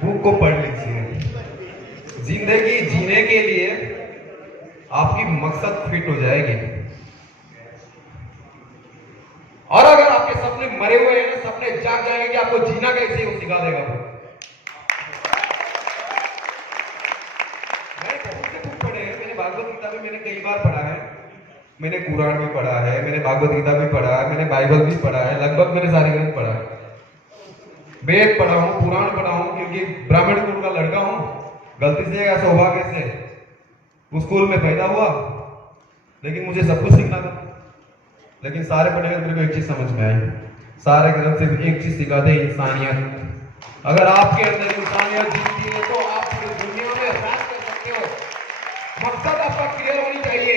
Book को पढ़ लीजिए। जिंदगी जीने के लिए आपकी मकसद फिट हो जाएगी। और अगर आपके सपने मरे हुए हैं, सपने जाग जाएंगे कि आपको जीना कैसे वो सिखा देगा वो। मैंने बहुत से बुक पढ़े हैं, मैंने भागवत गीता भी मैंने कई बार पढ़ा है, मैंने कुरान भी पढ़ा है, मैंने भागवत गीता भी पढ़ा है, मैंने बाइबल भी पढ़ा है, लगभग मैंने सारे ग्रंथ पढ़ा है। वेद पढ़ा हूं, पुराण पढ़ा हूं, क्योंकि ब्राह्मण कुल का लड़का हूं। गलती से या सौभाग्य से उस स्कूल में पैदा हुआ, लेकिन मुझे सब कुछ सीखना था। लेकिन सारे पढ़े मेरे को एक चीज समझ में आई, सारे ग्रंथ सिर्फ एक चीज सिखाते हैं, इंसानियत। अगर आपके अंदर इंसानियत जीती है तो आप पूरी दुनिया में राज कर सकते हो। मकसद आपका क्लियर होनी चाहिए।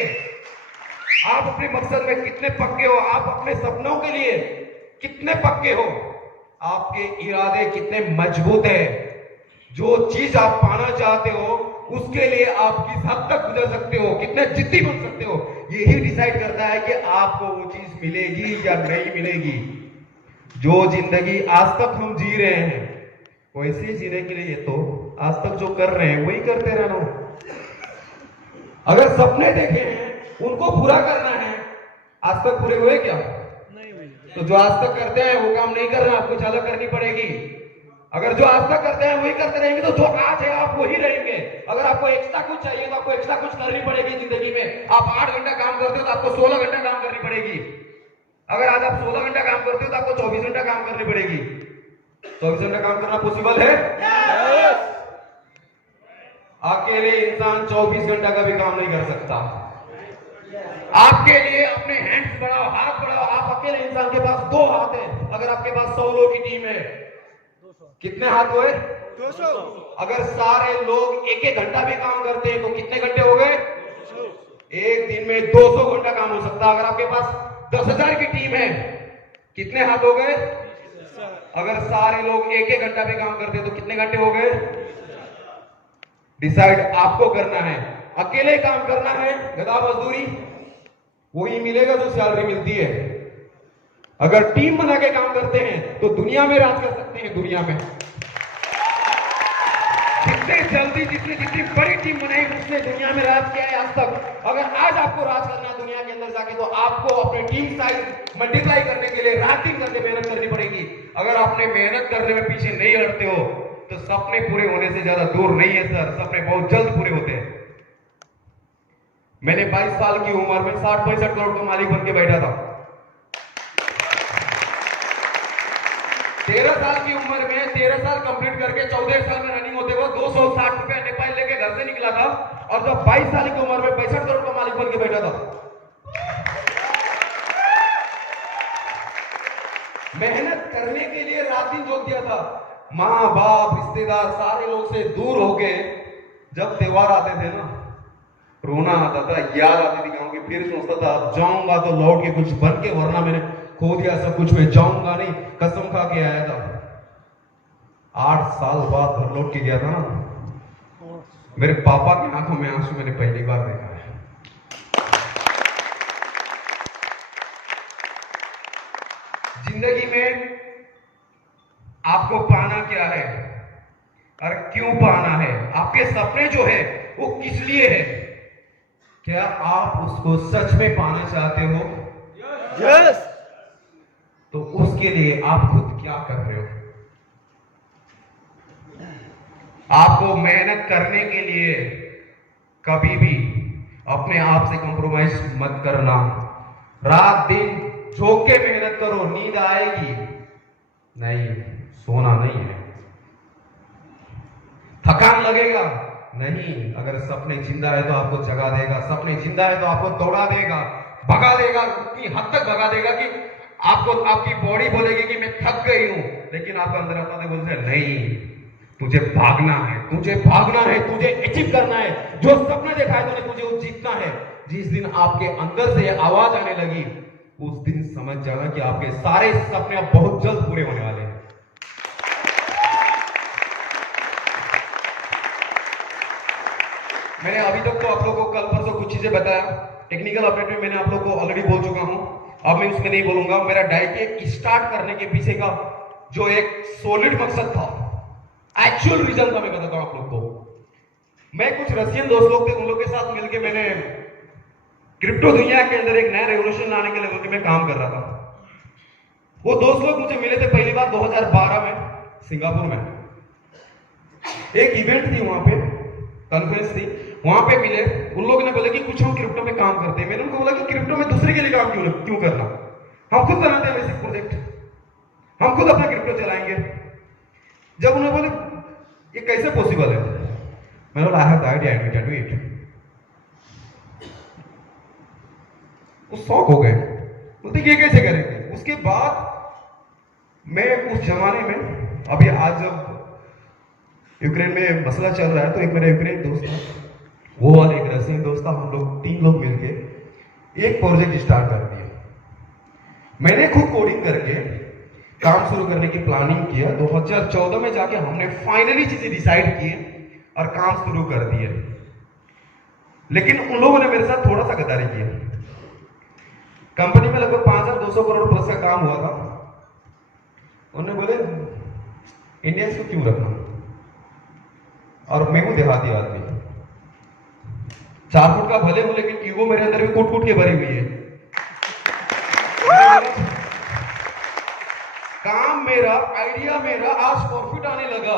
आप अपने मकसद में कितने पक्के हो, आप अपने सपनों के लिए कितने पक्के हो, आपके इरादे कितने मजबूत है, जो चीज आप पाना चाहते हो उसके लिए आप किस हद तक गुजर सकते हो, कितने जिद्दी बन सकते हो, यही डिसाइड करता है कि आपको वो चीज मिलेगी या नहीं मिलेगी। जो जिंदगी आज तक हम जी रहे हैं वैसे जीने के लिए तो आज तक जो कर रहे हैं वही करते रहना। अगर सपने देखे हैं उनको पूरा करना है। आज तक पूरे हुए क्या? नहीं हुए। तो जो आज तक करते हैं वो काम नहीं कर रहे, आपको चालक करनी पड़ेगी। अगर जो आज तक करते हैं वही करते रहेंगे तो जो आज है आप वही रहेंगे। अगर आपको एक्स्ट्रा कुछ चाहिए तो आपको एक्स्ट्रा कुछ करनी पड़ेगी जिंदगी में। आप 8 घंटा काम करते हो तो आपको 16 घंटा काम करनी पड़ेगी। अगर आज आप 16 घंटा काम करते हो तो आपको 24 घंटा काम करनी पड़ेगी। 24 घंटा काम करना पॉसिबल है? अकेले इंसान 24 घंटा का भी काम नहीं कर सकता। आपके लिए अपने हैंड्स बढ़ाओ, हाथ बढ़ाओ। आप अकेले इंसान के पास 2 हाथ है। अगर आपके पास 100 लोगों की टीम है, कितने हाथ हुए? 200। अगर सारे लोग 1-1 घंटा भी काम करते हैं तो कितने घंटे हो गए? एक दिन में 200 घंटा काम हो सकता है। अगर आपके पास 10,000 की टीम है, कितने हाथ हो गए? अगर सारे लोग 1-1 घंटा भी काम करते हैं तो कितने घंटे हो गए? डिसाइड आपको करना है। अकेले काम करना है, गधा मजदूरी वही मिलेगा जो सैलरी मिलती है। अगर टीम बना के काम करते हैं तो दुनिया में राज कर सकते हैं। दुनिया में जितने जल्दी जितनी बड़ी टीम बनाई उसने दुनिया में राज किया है आज तक। अगर आज आपको राज करना है दुनिया के अंदर जाके तो आपको अपनी टीम साइज मल्टीप्लाई करने के लिए रात दिन करके मेहनत करनी पड़ेगी। अगर आपने मेहनत करने में पीछे नहीं हटते हो तो सपने पूरे होने से ज्यादा दूर नहीं है सर, सपने बहुत जल्द पूरे होते हैं। मैंने 22 साल की उम्र में 60-65 करोड़ का मालिक बन के बैठा था। 13 साल की उम्र में 13 साल कंप्लीट करके 14 साल में रनिंग होते हुए 260 रुपए नेपाल लेके घर से निकला था। और जब 22 साल की उम्र में 65 करोड़ का मालिक बन के बैठा था। मेहनत करने के लिए रात दिन जोत दिया था। माँ बाप रिश्तेदार सारे लोग से दूर होके जब त्योहार आते थे ना, रोना आता था, याद आती थी गांव की। फिर सोचता था अब जाऊंगा तो लौट के कुछ बन के, वरना मैंने खो दिया सब कुछ, मैं जाऊंगा नहीं। कसम खा के आया था। 8 साल बाद घर लौट के गया था ना, मेरे पापा की आंखों में आंसू मैंने पहली बार देखा है। जिंदगी में आपको पाना क्या है और क्यों पाना है, आपके सपने जो है वो किस लिए है, क्या आप उसको सच में पाना चाहते हो? यस। तो उसके लिए आप खुद क्या कर रहे हो? आपको मेहनत करने के लिए कभी भी अपने आप से कॉम्प्रोमाइज मत करना। रात दिन झोंक के मेहनत करो। नींद आएगी नहीं, सोना नहीं है। थकान लगेगा नहीं, अगर सपने जिंदा है तो आपको जगा देगा। सपने जिंदा है तो आपको दौड़ा देगा, भगा देगा, उतनी हद तक भगा देगा कि आपको आपकी बॉडी बोलेगी कि मैं थक गई हूं, लेकिन आपका अंदर आता है बोलते हैं नहीं, तुझे भागना है, तुझे भागना है, तुझे अचीव करना है। जो सपना देखा है तूने, तुझे वो जीतना है। जिस दिन आपके अंदर से आवाज आने लगी उस दिन समझ जाना कि आपके सारे सपने अब बहुत जल्द पूरे होने वाले हैं। मैंने अभी तक तो आप लोगों को कल परसों कुछ चीजें बताया। टेक्निकल अपडेट में मैंने आप लोगों को ऑलरेडी बोल चुका हूं, अब मैं उसमें नहीं बोलूंगा। मेरा डाइट स्टार्ट करने के पीछे का जो एक सॉलिड मकसद था एक्चुअल रीजन का मैं बताता हूं आप लोग को। मैं कुछ रशियन दोस्त लोग थे, उन लोग के साथ मिलकर मैंने क्रिप्टो दुनिया के अंदर एक नया रेवोल्यूशन लाने के लिए मैं काम कर रहा था। वो दोस्त लोग मुझे मिले थे पहली बार 2012 में सिंगापुर में। एक इवेंट थी वहां पे, कॉन्फ्रेंस थी, वहां पे मिले। उन लोगों ने बोले कि कुछ हम क्रिप्टो में काम करते हैं। मैंने उनको बोला कि क्रिप्टो में दूसरे के लिए काम क्यों करना, हम खुद बनाते हैं बेसिक प्रोजेक्ट, हम खुद अपना क्रिप्टो चलाएंगे। जब उन्होंने बोले ये कैसे पॉसिबल है, मैंने बोला I have the idea and we can do it. वो शौक हो गए, बोलते ये कैसे करेंगे। उसके बाद मैं उस जमाने में, अभी आज जब यूक्रेन में मसला चल रहा है, तो एक मेरा यूक्रेन दोस्त था, वो और एक रशियन दोस्त था, हम लोग 3 लोग मिलके एक प्रोजेक्ट स्टार्ट कर दिए। मैंने खुद कोडिंग करके काम शुरू करने की प्लानिंग किया। 2014 में जाके हमने फाइनली चीजें डिसाइड किए और काम शुरू कर दिए। लेकिन उन लोगों ने मेरे साथ थोड़ा सा गद्दारी किया। कंपनी में लगभग 5200 करोड़ प्लस का काम हुआ था। उन्होंने बोले इंडियंस को क्यों रखना, और मैं हूं देहाती आदमी, 4 फुट का भले हूं, लेकिन ईगो मेरे अंदर भी कूट कूट के भरी हुई है। काम मेरा, आइडिया मेरा, आज प्रॉफिट आने लगा,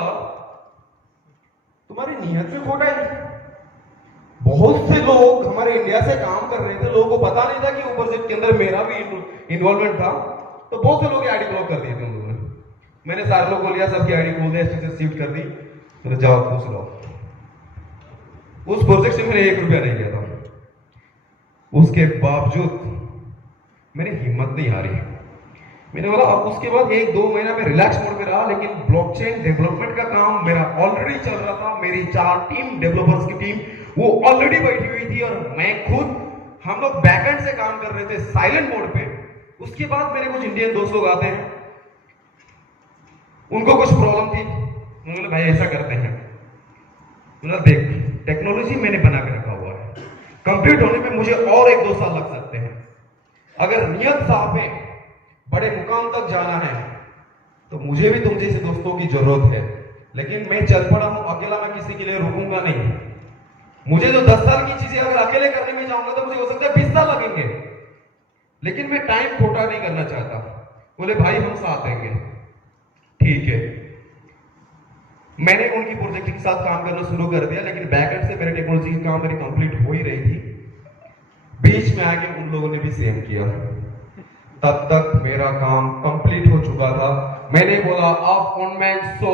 तुम्हारी नीयत में खोटा है। बहुत से लोग हमारे इंडिया से काम कर रहे थे, लोगों को पता नहीं था कि ऊपर से के अंदर मेरा भी इन्वॉल्वमेंट था। तो बहुत से लोग आईडी ब्लॉक कर दिए थे उन लोगों ने। मैंने सारे लोग को लिया, सबकी आईडी खोल दिया, से शिफ्ट कर दी। तो जाओ पूछ लो। उस प्रोजेक्ट से मैंने 1 रुपया नहीं किया था। उसके बावजूद मेरी हिम्मत नहीं हारी। मैंने बोला अब उसके बाद 1-2 महीना में रिलैक्स मोड में रहा, लेकिन ब्लॉकचेन डेवलपमेंट का काम मेरा ऑलरेडी चल रहा था। मेरी 4 टीम डेवलपर्स की टीम वो ऑलरेडी बैठी हुई थी, और मैं खुद, हम लोग बैकएंड से काम कर रहे थे साइलेंट मोड पे। उसके बाद मेरे कुछ इंडियन दोस्त लोग आते हैं, उनको कुछ प्रॉब्लम थी, उन्होंने भाई ऐसा करते हैं। उन्होंने देख टेक्नोलॉजी मैंने बना के रखा हुआ है, कंप्लीट होने में मुझे और 1-2 साल लग सकते हैं। अगर नियत साफ है, बड़े मुकाम तक जाना है, तो मुझे भी तुम जैसे दोस्तों की जरूरत है। लेकिन मैं चल पड़ा हूं अकेला, मैं किसी के लिए रुकूंगा नहीं। मुझे जो 10 साल की चीजें अगर अकेले करने में जाऊंगा तो मुझे हो सकता है 20 साल लगेंगे, लेकिन मैं टाइम खोटा नहीं करना चाहता। बोले भाई हम साथ देंगे, ठीक है। मैंने उनकी प्रोजेक्ट के साथ काम करना शुरू कर दिया, लेकिन बैकएंड से मेरे टेक्नोलॉजी की काम मेरी कंप्लीट हो ही रही थी। बीच में आके उन लोगों ने भी सेम किया। तब तक मेरा काम कंप्लीट हो चुका था। मैंने बोला अब ऑनलाइन शो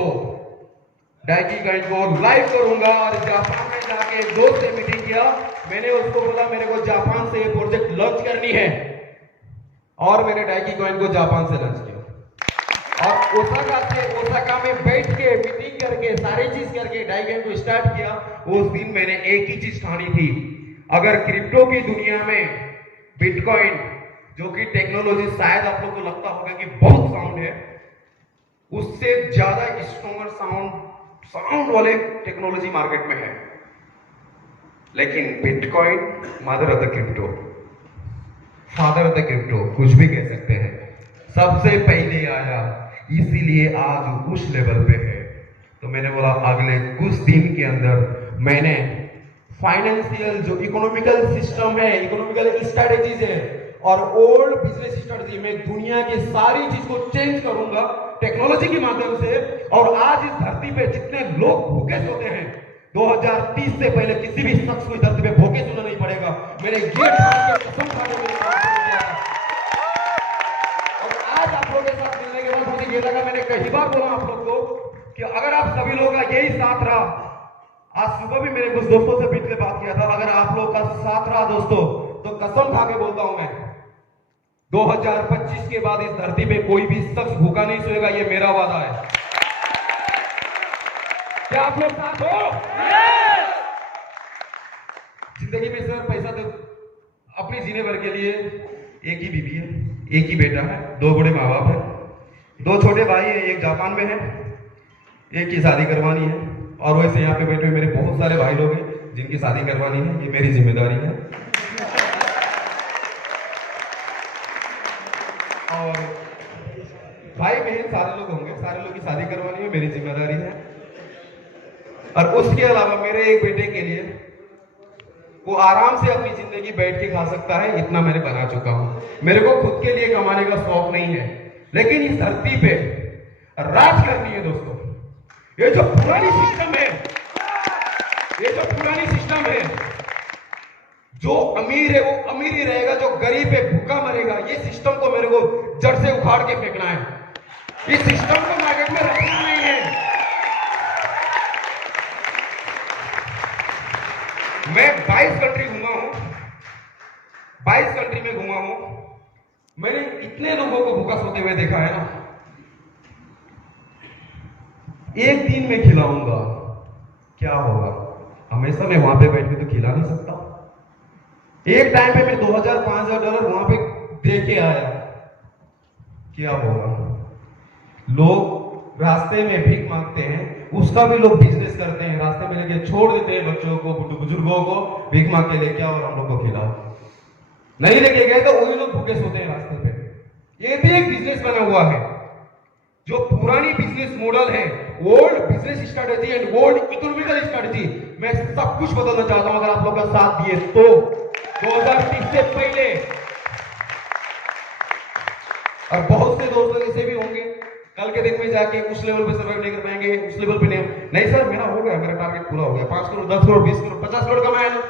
डाइकी गाइड को लाइव करूंगा, और जापान में जाके दोस्त से मीटिंग किया। मैंने उसको बोला मेरे को जापान से ये प्रोजेक्ट लॉन्च करनी है, और मैंने डाइकी कॉइन को जापान से लॉन्च किया। और ओसाका में बैठ के मीटिंग करके सारी चीज करके डाइकी को स्टार्ट किया। उस दिन मैंने एक ही चीज ठानी थी, अगर क्रिप्टो की दुनिया में बिटकॉइन, जो कि टेक्नोलॉजी शायद आप लोग को लगता होगा कि बहुत साउंड है, उससे ज्यादा स्ट्रॉन्गर साउंड वाले टेक्नोलॉजी मार्केट में है। लेकिन bitcoin mother of the crypto, father of the crypto, कुछ भी कह सकते हैं, सबसे पहले आया, इसीलिए आज उस लेवल पे है। तो मैंने बोला अगले कुछ दिन के अंदर मैंने फाइनेंशियल जो इकोनॉमिकल सिस्टम है, इकोनॉमिकल स्ट्रेटेजीज है और ओल्ड बिजनेस स्ट्रेटेजी में दुनिया की सारी चीज को चेंज करूंगा टेक्नोलॉजी के माध्यम से। और आज इस धरती पे जितने लोग भूखे सोते हैं, 2030 से पहले किसी भी शख्स को इस धरती पे भूखे सोना नहीं पड़ेगा। मैंने ये ठान के कसम खाने में किया। और आज आप लोगों के साथ मिलने के बाद मुझे ये लगा, मैंने कई बार बोला आप लोग को कि अगर आप सभी लोग का यही साथ रहा, आज सुबह भी मेरे कुछ दोस्तों से बीच में बात किया था, अगर आप लोग का साथ रहा दोस्तों, तो कसम खा के बोलता हूं मैं 2025 के बाद इस धरती पे कोई भी शख्स भूखा नहीं सोएगा, ये मेरा वादा है। क्या आप लोग साथ हो? जिंदगी में सर पैसा तो अपनी जीने भर के लिए, एक ही बीवी है, एक ही बेटा है, 2 बूढ़े माँ बाप है, 2 छोटे भाई है, एक जापान में है, एक की शादी करवानी है। और वैसे यहाँ पे बैठे हुए मेरे बहुत सारे भाई लोग हैं जिनकी शादी करवानी है, ये मेरी जिम्मेदारी है। और भाई बहन सारे लोग होंगे, सारे लोग की शादी करवानी है, मेरी जिम्मेदारी है। और उसके अलावा मेरे एक बेटे के लिए वो आराम से अपनी जिंदगी बैठ के खा सकता है, इतना मैंने बना चुका हूं। मेरे को खुद के लिए कमाने का शौक नहीं है, लेकिन इस धरती पे राज करनी है दोस्तों। ये जो पुरानी सिस्टम है, ये जो पुरानी सिस्टम है, जो अमीर है वो अमीर ही रहेगा, जो गरीब है भूखा मरेगा। ये सिस्टम को मेरे को जड़ से उखाड़ के फेंकना है। इस सिस्टम को मार्केट में रखना नहीं है। मैं 22 कंट्री घूमा हूं, 22 कंट्री में घूमा हूं। मैंने इतने लोगों को भूखा सोते हुए देखा है ना। एक दिन में खिलाऊंगा, क्या होगा? हमेशा मैं वहां पे बैठ के तो खिला नहीं सकता। एक टाइम पे मैं $2000-5000 वहां पे दे के आया, क्या होगा? लोग रास्ते में भीख मांगते हैं, उसका भी लोग बिजनेस करते हैं, रास्ते में लेके छोड़ देते हैं बच्चों को, बुजुर्गों को, भीख मांग के लेके आओ और हम लोग को खिलाओ। नहीं लेके गए तो वही लोग भूखे सोते हैं रास्ते पे। ये भी एक बिजनेस बना हुआ है। जो पुरानी बिजनेस मॉडल है, old business strategy and old economical strategy, मैं सब कुछ बदलना चाहता हूं अगर आप लोग का साथ दिए तो। 2030 से पहले, और बहुत से दोस्तों ऐसे भी होंगे कल के दिन में जाके उस लेवल पे सर्वाइव नहीं कर पाएंगे, उस लेवल पे नहीं सर मेरा हो गया, मेरा टारगेट पूरा हो गया, 5 करोड़ 10 करोड़ 20 करोड़ 50 करोड़ कमाया ना,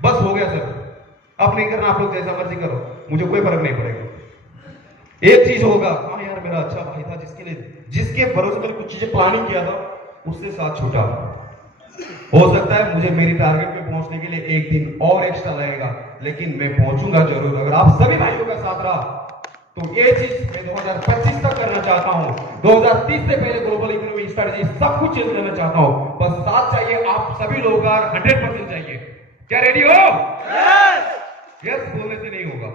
बस हो गया सर, अब नहीं करना, आप लोग जैसा मर्जी करो, मुझे कोई फर्क नहीं पड़ेगा। एक चीज होगा, हाँ यार मेरा अच्छा भाई था जिसके भरोसे मैंने कुछ चीजें प्लानिंग किया था, उससे साथ छूटा। हो सकता है मुझे मेरी टारगेट पे पहुंचने के लिए एक दिन और एक्स्ट्रा लगेगा, लेकिन मैं पहुंचूंगा जरूर अगर आप सभी भाइयों का साथ रहा। तो ये चीज मैं 2025 तक करना चाहता हूं। 2030 से पहले ग्लोबल इकोनॉमी स्ट्रेटजी सब कुछ चेंज करना चाहता हूं। बस साथ चाहिए, आप सभी लोग 100% चाहिए। क्या रेडी हो? यस बोलने से नहीं होगा,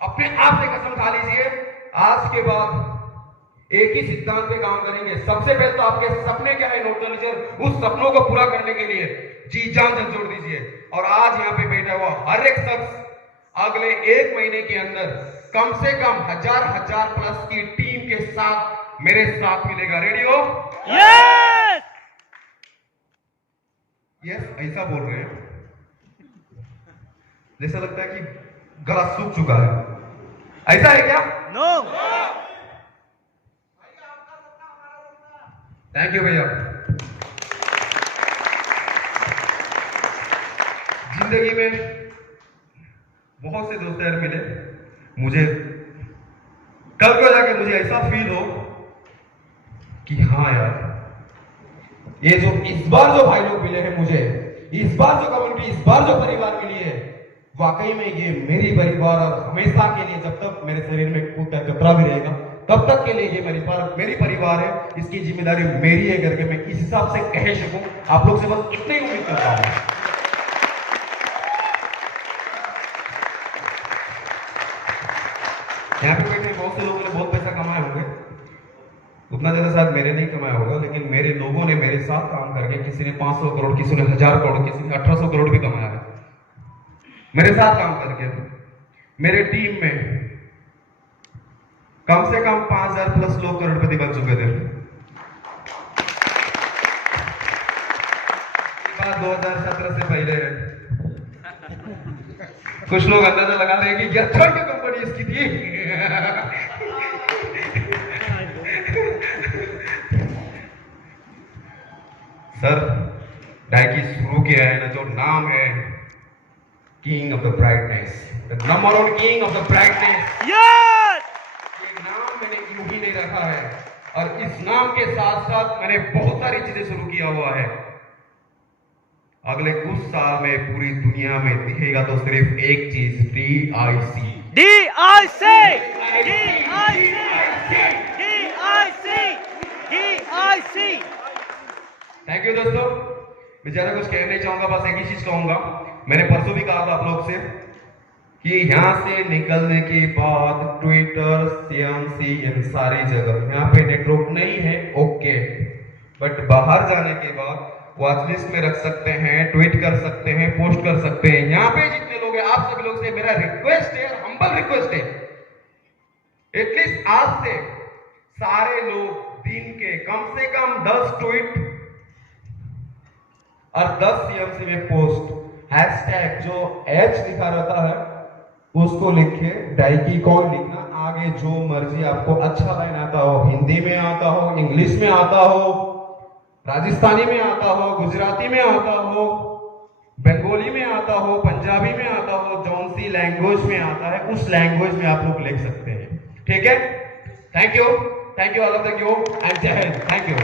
अपने आप से कसम खा लीजिए, आज के बाद एक ही सिद्धांत पे काम करेंगे। सबसे पहले तो आपके सपने क्या है नोट कर लीजिए, उस सपनों को पूरा करने के लिए जी जान जोड़ दीजिए। और आज यहाँ पे बैठा हुआ हर एक शख्स अगले 1 महीने के अंदर कम से कम 1000 प्लस की टीम के साथ मेरे साथ मिलेगा। रेडी हो? यस यस ऐसा बोल रहे हैं जैसा लगता है कि गला सूख चुका है। ऐसा है क्या? नो थैंक यू भैया। जिंदगी में बहुत से दोस्त यार मिले मुझे, कल को जाके मुझे ऐसा फील हो कि हाँ यार, ये जो इस बार जो भाई लोग मिले हैं मुझे, इस बार जो कम्युनिटी, इस बार जो परिवार मिली है, वाकई में ये मेरी परिवार और हमेशा के लिए, जब तक मेरे शरीर में खून का कतरा भी रहेगा तब तक के लिए ये मेरी परिवार है, इसकी जिम्मेदारी मेरी है करके मैं इस हिसाब से कह सकूं। आप लोग से बस इतनी ही उम्मीद करता हूं। यहाँ पे बैठे बहुत से लोगों ने बहुत पैसा कमाया होंगे, उतना ज्यादा शायद मेरे नहीं कमाया होगा, लेकिन मेरे लोगों ने मेरे साथ काम करके, किसी ने 500 करोड़, किसी ने 1000 करोड़, किसी ने 1800 करोड़ भी कमाया है मेरे साथ काम करके। मेरे टीम में कम से कम 5000 प्लस लोग करोड़पति बन चुके थे। ये बात 2017 से पहले है। कुछ लोग अंदाजा लगा रहे हैं कि अच्छा क्या कंपनी इसकी थी। सर डाइकी शुरू किया है ना, जो नाम है king of the brightness, the number one king of the brightness. Yes ये नाम मैंने यूं ही नहीं रखा है, और इस नाम के साथ साथ मैंने बहुत सारी चीजें शुरू किया हुआ है। अगले कुछ साल में पूरी दुनिया में दिखेगा तो सिर्फ एक चीज, DIC। थैंक यू दोस्तों। मैं ज्यादा कुछ कहना नहीं चाहूंगा, बस एक ही चीज कहूंगा। मैंने परसों भी कहा था आप लोग से कि यहां से निकलने के बाद ट्विटर, CMC, इन सारी जगह यहाँ पे नेटवर्क नहीं है, ओके, बट बाहर जाने के बाद वॉच लिस्ट में रख सकते हैं, ट्वीट कर सकते हैं, पोस्ट कर सकते हैं। यहाँ पे जितने लोग हैं, आप सभी लोग से मेरा रिक्वेस्ट है, हम्बल रिक्वेस्ट है, एटलीस्ट आज से सारे लोग दिन के कम से कम 10 ट्वीट और 10 CMC में पोस्ट हैशटैग जो H लिखा रहता है उसको लिखिए, डाइकी कॉइन लिखना। आगे जो मर्जी आपको अच्छा लाइन आता हो, हिंदी में आता हो, इंग्लिश में आता हो, राजस्थानी में आता हो, गुजराती में आता हो, बंगाली में आता हो, पंजाबी में आता हो, जौन सी लैंग्वेज में आता है उस लैंग्वेज में आप लोग लिख सकते हैं। ठीक है, thank you all of the you and जय हिंद। Thank you.